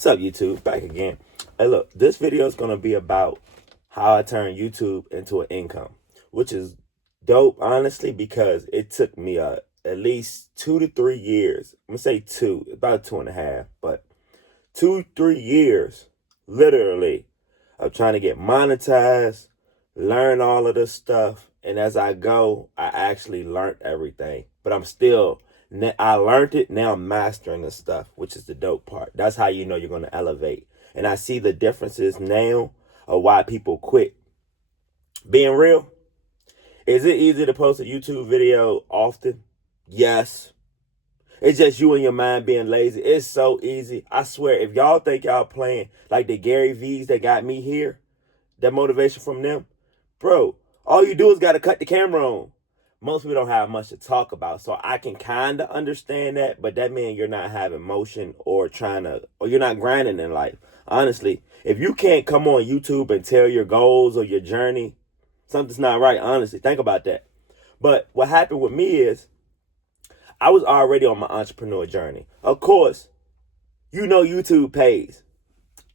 What's up, YouTube? Back again. Hey, look, this video is going to be about how I turned YouTube into an income, which is dope, honestly, because it took me at least 2 to 3 years. I'm going to say two, about 2.5, but 2, 3 years, literally, of trying to get monetized, learn all of this stuff. And as I go, I actually learned everything, but I learned it. Now I'm mastering the stuff, which is the dope part. That's how you know you're going to elevate. And I see the differences now of why people quit. Being real, is it easy to post a YouTube video often? Yes. It's just you and your mind being lazy. It's so easy. I swear, if y'all think y'all playing like the Gary V's that got me here, that motivation from them, bro, all you do is got to cut the camera on. Most people don't have much to talk about, so I can kind of understand that, but that means you're not having motion or you're not grinding in life. Honestly, if you can't come on YouTube and tell your goals or your journey, something's not right, honestly. Think about that. But what happened with me is I was already on my entrepreneur journey. Of course, you know YouTube pays.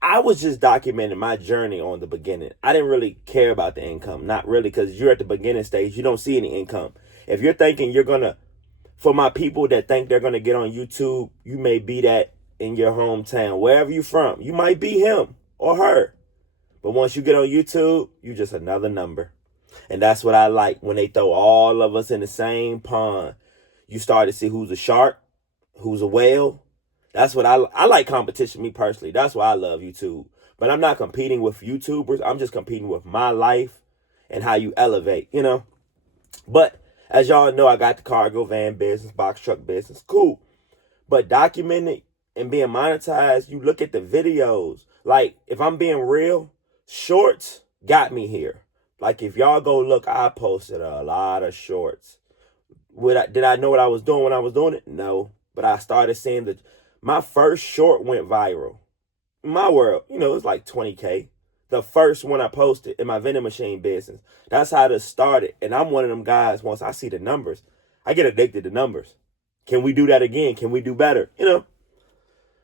I was just documenting my journey on the beginning. I didn't really care about the income. Not really, because you're at the beginning stage. You don't see any income. If you're thinking for my people that think they're going to get on YouTube, you may be that in your hometown. Wherever you're from, you might be him or her. But once you get on YouTube, you're just another number. And that's what I like, when they throw all of us in the same pond. You start to see who's a shark, who's a whale. That's what I like competition, me personally. That's why I love YouTube. But I'm not competing with YouTubers. I'm just competing with my life and how you elevate, you know. But as y'all know, I got the cargo van business, box truck business. Cool. But documenting and being monetized, you look at the videos. Like, if I'm being real, shorts got me here. Like, if y'all go look, I posted a lot of shorts. Did I know what I was doing when I was doing it? No. But I started seeing my first short went viral. In my world, it was like 20K. The first one I posted in my vending machine business. That's how this started. And I'm one of them guys, once I see the numbers, I get addicted to numbers. Can we do that again? Can we do better?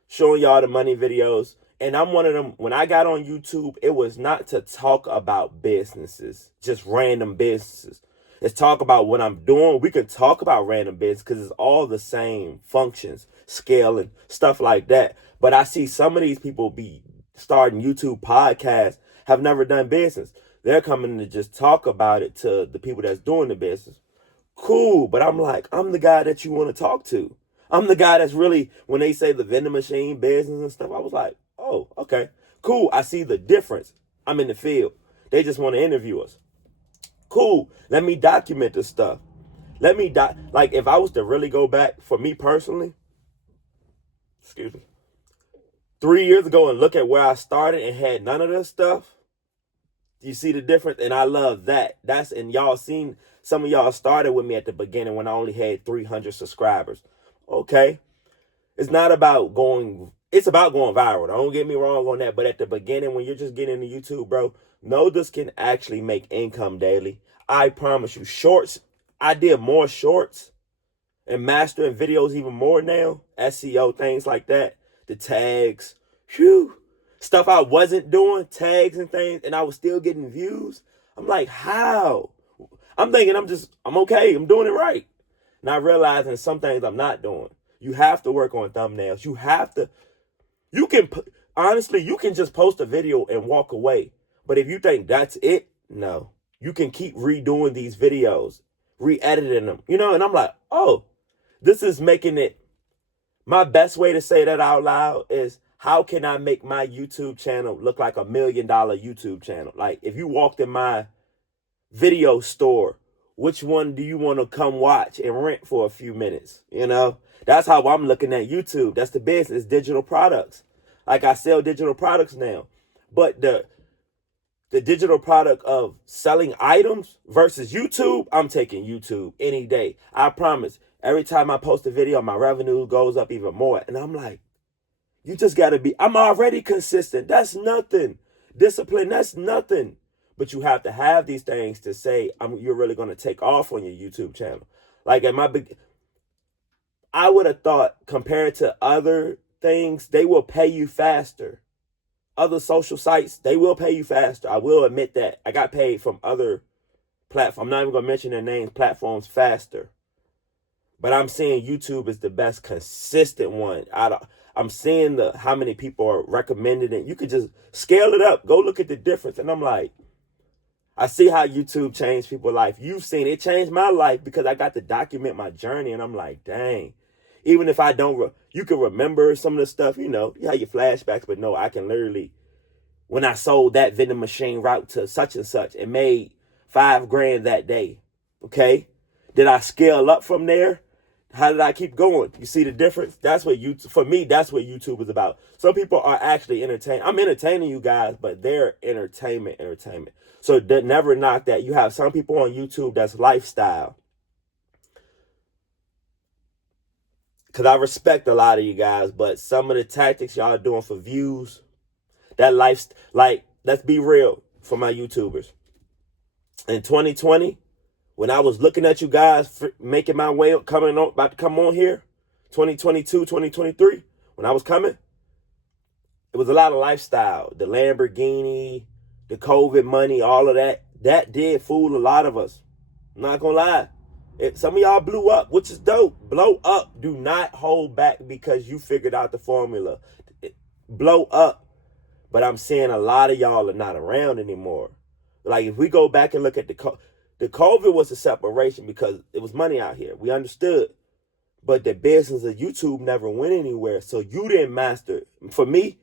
Showing y'all the money videos. And I'm one of them, when I got on YouTube, it was not to talk about businesses, just random businesses. It's talk about what I'm doing. We could talk about random business because it's all the same functions, scaling, stuff like that. But I see some of these people be starting YouTube podcasts, have never done business. They're coming to just talk about it to the people that's doing the business. Cool, but I'm like, I'm the guy that you want to talk to. I'm the guy that's really, when they say the vending machine business and stuff, I was like, oh, okay, cool. I see the difference. I'm in the field. They just want to interview us. Cool. Let me document the stuff. Like, if I was to really go back, for me personally, 3 years ago, and look at where I started and had none of this stuff, you see the difference? And I love that. And y'all seen, some of y'all started with me at the beginning when I only had 300 subscribers. Okay. It's about going viral. Don't get me wrong on that. But at the beginning, when you're just getting into YouTube, bro, know this can actually make income daily. I promise you. Shorts, I did more shorts and mastering videos even more now. SEO, things like that. The tags, stuff I wasn't doing, tags and things, and I was still getting views. I'm like, how? I'm thinking I'm okay. I'm doing it right. Not realizing some things I'm not doing. You have to work on thumbnails. Honestly, you can just post a video and walk away. But if you think that's it, no. You can keep redoing these videos, re-editing them, and I'm like, oh, this is making it. My best way to say that out loud is, how can I make my YouTube channel look like $1 million YouTube channel? Like, if you walked in my video store, which one do you want to come watch and rent for a few minutes? That's how I'm looking at YouTube. That's the business, digital products. Like, I sell digital products now. But the digital product of selling items versus YouTube, I'm taking YouTube any day. I promise. Every time I post a video, my revenue goes up even more. And I'm like, you just got to I'm already consistent. That's nothing. Discipline, that's nothing. But you have to have these things to say, you're really going to take off on your YouTube channel. Like, I would have thought, compared to other things, they will pay you faster. Other social sites, they will pay you faster. I will admit that. I got paid from other platforms. I'm not even going to mention their names, platforms faster. But I'm seeing YouTube is the best consistent one. I'm seeing how many people are recommending it. You could just scale it up. Go look at the difference. And I'm like, I see how YouTube changed people's life. You've seen it changed my life because I got to document my journey. And I'm like, dang. Even if I don't, you can remember some of the stuff, you have your flashbacks, but no, I can literally, when I sold that vending machine route to such and such, it made $5,000 that day. Okay. Did I scale up from there? How did I keep going? You see the difference? That's what for me, that's what YouTube is about. Some people are actually entertained. I'm entertaining you guys, but they're entertainment. So never knock that. You have some people on YouTube that's lifestyle. Because I respect a lot of you guys, but some of the tactics y'all are doing for views, that life, like, let's be real for my YouTubers. In 2020, when I was looking at you guys making my way up, about to come on here, 2022, 2023, when I was coming, it was a lot of lifestyle. The Lamborghini, the COVID money, all of that. That did fool a lot of us. I'm not going to lie. Some of y'all blew up, which is dope. Blow up. Do not hold back because you figured out the formula. Blow up. But I'm seeing a lot of y'all are not around anymore. Like, if we go back and look at the COVID was a separation because it was money out here. We understood. But the business of YouTube never went anywhere. So you didn't master. For me,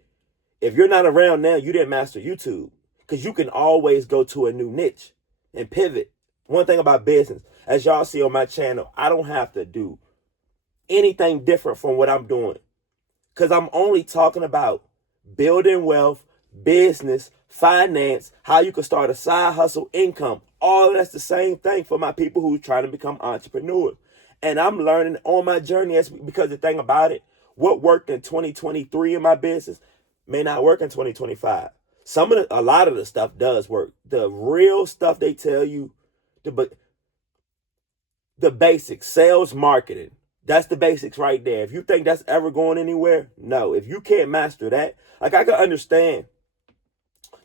if you're not around now, you didn't master YouTube. Because you can always go to a new niche and pivot. One thing about business, as y'all see on my channel, I don't have to do anything different from what I'm doing. Because I'm only talking about building wealth, business, finance, how you can start a side hustle, income. All that's the same thing for my people who are trying to become entrepreneurs. And I'm learning on my journey because the thing about it, what worked in 2023 in my business may not work in 2025. A lot of the stuff does work. The real stuff they tell you, the basics, sales, marketing. That's the basics right there. If you think that's ever going anywhere, no. If you can't master that, like, I can understand,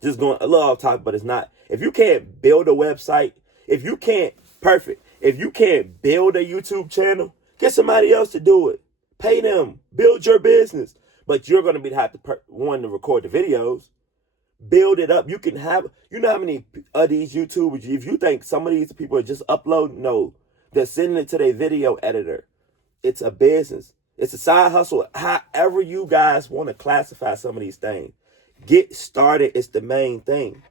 just going a little off topic, but it's not. If you can't build a website, if you can't build a YouTube channel, get somebody else to do it. Pay them. Build your business. But you're going to have to one to record the videos. Build it up. You can have, how many of these YouTubers, if you think some of these people are just uploading, no. They're sending it to their video editor. It's a business. It's a side hustle. However you guys want to classify some of these things. Get started is the main thing.